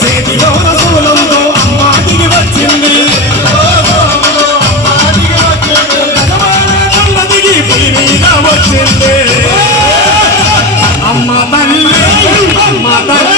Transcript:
చేతిలోన శూలంతో అమ్మ దిగి వచ్చింది దిగి పులి మీద వచ్చింది అమ్మ తల్లి